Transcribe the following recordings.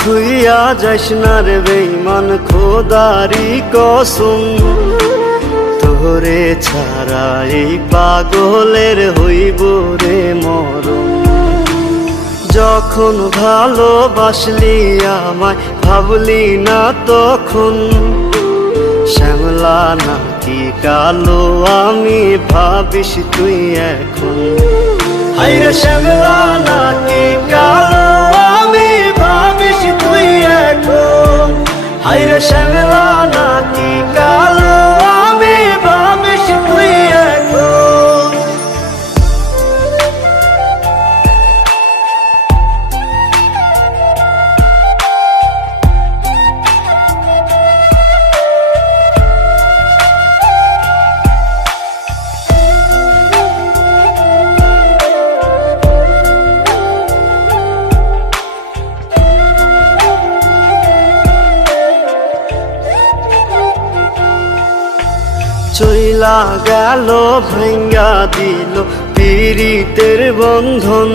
থুইয়া যাস না রে বেঈমান খোদারি কসম, তোরে ছাড়া এই পাগলের হইব রে মরণ। যখন ভালোবাসলি আমায় ভাবলি না তখন, শ্যামলা নাকি কালো আমি ভাবিস তুই এখন। হায়রে শ্যামলা নাকি কালো আমি ভাবিস তুই এখন। হায়রে শ্যামলা নাকি কালো আমি ভাবিস তুই এখন। চইলা গেল ভাঙ্গা দিল পীড়িতের বন্ধন,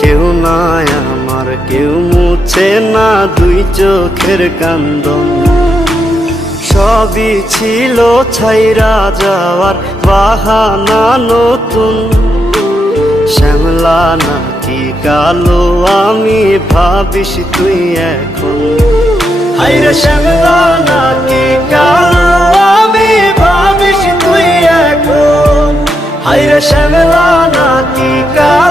কেউ নাই আমার কেউ মুছে না দুই চোখের কান্দন। সবই ছিল ছাইরা যাওয়ার বাহানা নতুন, শ্যামলা নাকি কালো আমি ভাবিস তুই এখন। হায়রে শ্যামলা নাকি কালো আমি ভাবিস তুই এখন। হায়রে শ্যামলা নাকি কালো